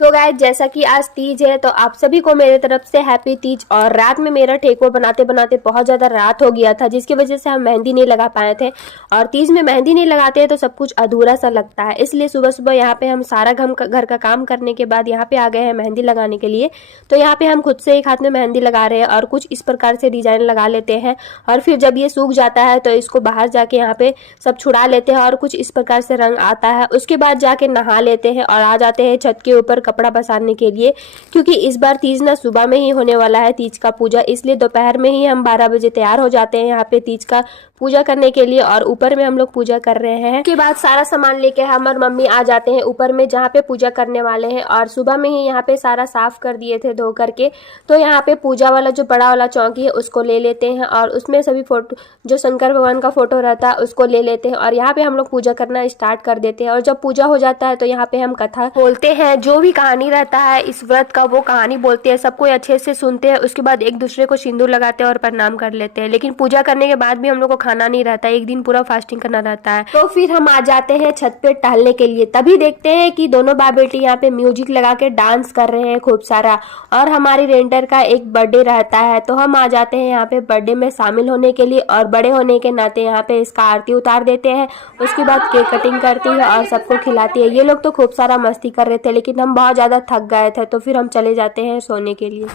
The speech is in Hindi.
तो गाइस जैसा कि आज तीज है तो आप सभी को मेरे तरफ से हैप्पी तीज। और रात में मेरा ठेकुआ बनाते बनाते बहुत ज़्यादा रात हो गया था, जिसकी वजह से हम मेहंदी नहीं लगा पाए थे। और तीज में मेहंदी नहीं लगाते हैं तो सब कुछ अधूरा सा लगता है, इसलिए सुबह सुबह यहाँ पे हम सारा घर का काम करने के बाद यहाँ पे आ गए हैं मेहंदी लगाने के लिए। तो यहाँ पे हम खुद से एक हाथ में मेहंदी लगा रहे हैं और कुछ इस प्रकार से डिजाइन लगा लेते हैं। और फिर जब ये सूख जाता है तो इसको बाहर जाके यहाँ पे सब छुड़ा लेते हैं और कुछ इस प्रकार से रंग आता है। उसके बाद जाके नहा लेते हैं और आ जाते हैं छत के ऊपर कपड़ा पसारने के लिए, क्योंकि इस बार तीज ना सुबह में ही होने वाला है तीज का पूजा, इसलिए दोपहर में ही हम 12 बजे तैयार हो जाते हैं यहाँ पे तीज का पूजा करने के लिए। और ऊपर में हम लोग पूजा कर रहे हैं। उसके बाद सारा सामान लेके हम और मम्मी आ जाते हैं ऊपर में जहाँ पे पूजा करने वाले हैं। और सुबह में ही यहाँ पे सारा साफ कर दिए थे धो करके। तो यहाँ पे पूजा वाला जो बड़ा वाला चौकी है उसको ले लेते हैं और उसमें सभी फोटो जो शंकर भगवान का फोटो रहता है उसको ले लेते हैं और यहाँ पे हम लोग पूजा करना स्टार्ट कर देते हैं। और जब पूजा हो जाता है तो यहाँ पे हम कथा बोलते हैं, जो भी कहानी रहता है इस व्रत का वो कहानी बोलते हैं, सबको अच्छे से सुनते हैं। उसके बाद एक दूसरे को सिंदूर लगाते हैं और प्रणाम कर लेते हैं। लेकिन पूजा करने के बाद भी हम लोग को खाना नहीं रहता है, एक दिन पूरा फास्टिंग करना रहता है। तो फिर हम आ जाते हैं छत पे टहलने के लिए। तभी देखते हैं कि दोनों बाप बेटी यहाँ पे म्यूजिक लगा के डांस कर रहे हैं खूब सारा। और हमारी रेंटर का एक बर्थडे रहता है तो हम आ जाते हैं यहाँ पे बर्थडे में शामिल होने के लिए। और बड़े होने के नाते यहाँ पे इसका आरती उतार देते हैं। उसके बाद केक कटिंग करती है और सबको खिलाती है। ये लोग तो खूब सारा मस्ती कर रहे थे, लेकिन हम बहुत ज्यादा थक गए थे तो फिर हम चले जाते हैं सोने के लिए।